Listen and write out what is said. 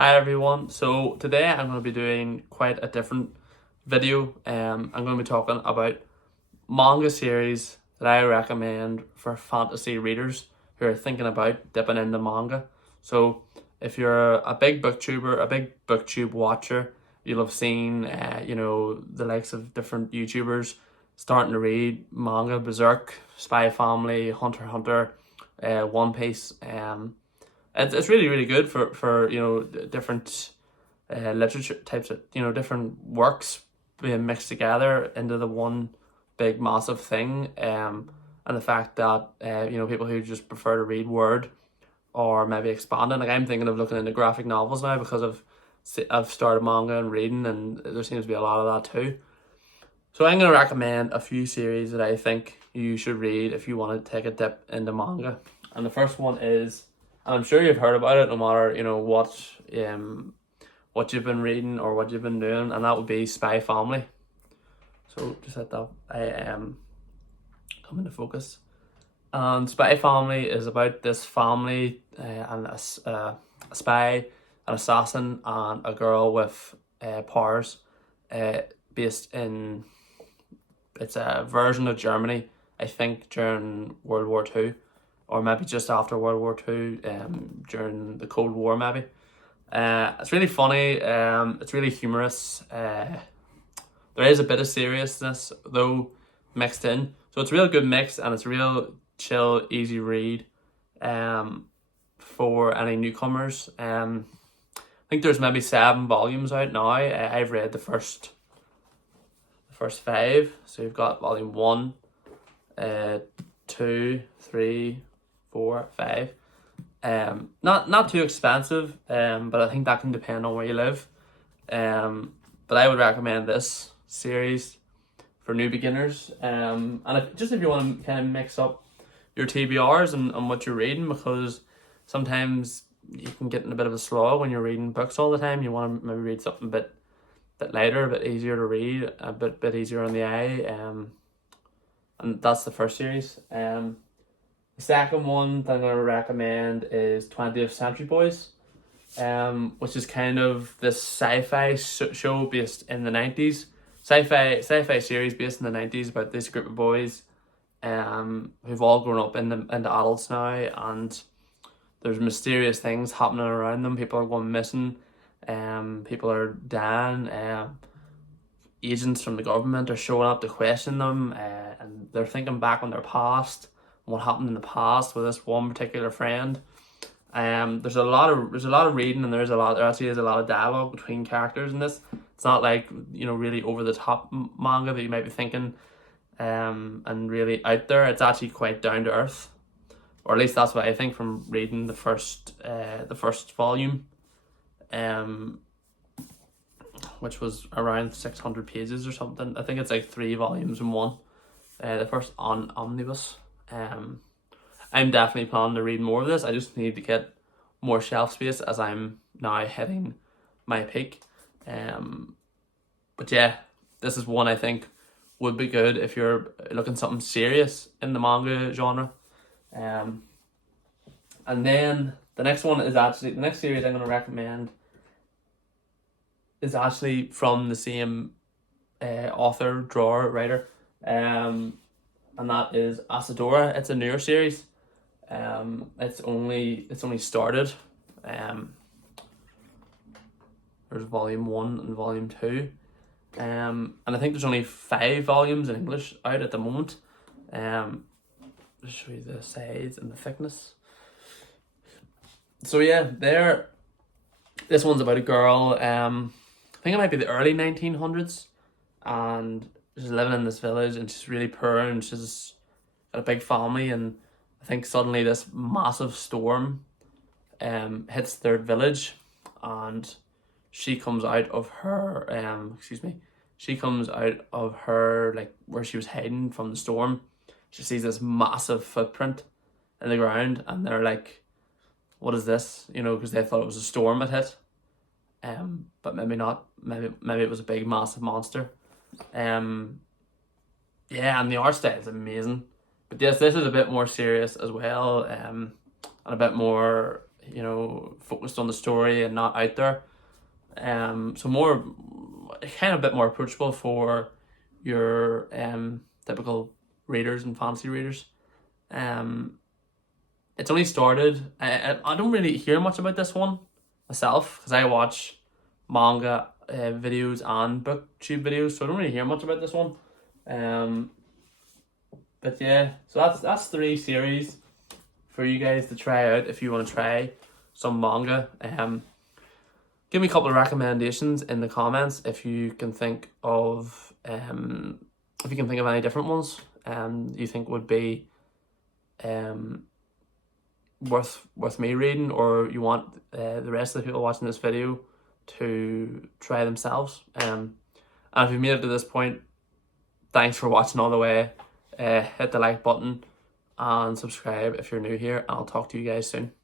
Hi everyone. So today I'm going to be doing quite a different video. I'm going to be talking about manga series that I recommend for fantasy readers who are thinking about dipping into manga. So if you're a big booktuber, a big booktube watcher, you'll have seen the likes of different YouTubers starting to read manga: Berserk, Spy Family, Hunter x Hunter, One Piece. It's really good for different literature types of different works being mixed together into the one big massive thing. And the fact that people who just prefer to read word or maybe expanding, like I'm thinking of looking into graphic novels now because I've started manga and reading, and there seems to be a lot of that too. So I'm going to recommend a few series that I think you should read if you want to take a dip into manga. And the first one is, and I'm sure you've heard about it no matter what you've been reading or what you've been doing, and that would be Spy Family. So just let that come into focus. And Spy Family is about this family and a spy, an assassin, and a girl with powers, based in, it's a version of Germany, I think during World War II, or maybe just after World War II, during the Cold War maybe. It's really funny, it's really humorous. There is a bit of seriousness though mixed in. So it's a real good mix, and it's a real chill, easy read for any newcomers. I think there's maybe 7 volumes out now. I've read the first 5. So you've got volume 1, 2, 3, 4, 5. Not too expensive, but I think that can depend on where you live. But I would recommend this series for new beginners. And if you want to kind of mix up your TBRs and what you're reading, because sometimes you can get in a bit of a slog when you're reading books all the time. You want to maybe read something a bit lighter, a bit easier to read, a bit easier on the eye. And that's the first series. The second one that I'm going to recommend is 20th Century Boys, which is kind of this sci-fi show based in the 90s. Sci-fi series based in the 90s about this group of boys who've all grown up into adults now, and there's mysterious things happening around them. People are going missing, people are dying, agents from the government are showing up to question them, and they're thinking back on their past, what happened in the past with this one particular friend. There's a lot of reading, and there actually is a lot of dialogue between characters in this. It's not like really over the top manga that you might be thinking, and really out there. It's actually quite down to earth, or at least that's what I think from reading the first volume, which was around 600 pages or something. I think it's like 3 volumes in one. The first omnibus. I'm definitely planning to read more of this. I just need to get more shelf space as I'm now hitting my peak. But yeah, this is one I think would be good if you're looking something serious in the manga genre. And then the next series I'm going to recommend is actually from the same author, drawer, writer, and that is Asadora. It's a newer series. It's only started. There's volume 1 and volume 2. And I think there's only 5 volumes in English out at the moment. I'll show you the size and the thickness. So yeah, this one's about a girl, I think it might be the early 1900s, and she's living in this village, and she's really poor, and she's got a big family, and I think suddenly this massive storm hits their village, and she comes out of her like where she was hiding from the storm. She sees this massive footprint in the ground, and they're like, what is this? Because they thought it was a storm that hit, but maybe not. Maybe it was a big massive monster. Yeah, and the art style is amazing. But yes, this is a bit more serious as well, and a bit more you know, focused on the story and not out there. So more, kind of a bit more approachable for your typical readers and fantasy readers. It's only started. I don't really hear much about this one myself because I watch manga videos and booktube videos, so I don't really hear much about this one. But yeah, so that's 3 series for you guys to try out if you want to try some manga. Give me a couple of recommendations in the comments if you can think of any different ones you think would be worth me reading, or you want the rest of the people watching this video to try themselves. And if you've made it to this point, thanks for watching all the way. Hit the like button and subscribe if you're new here, and I'll talk to you guys soon.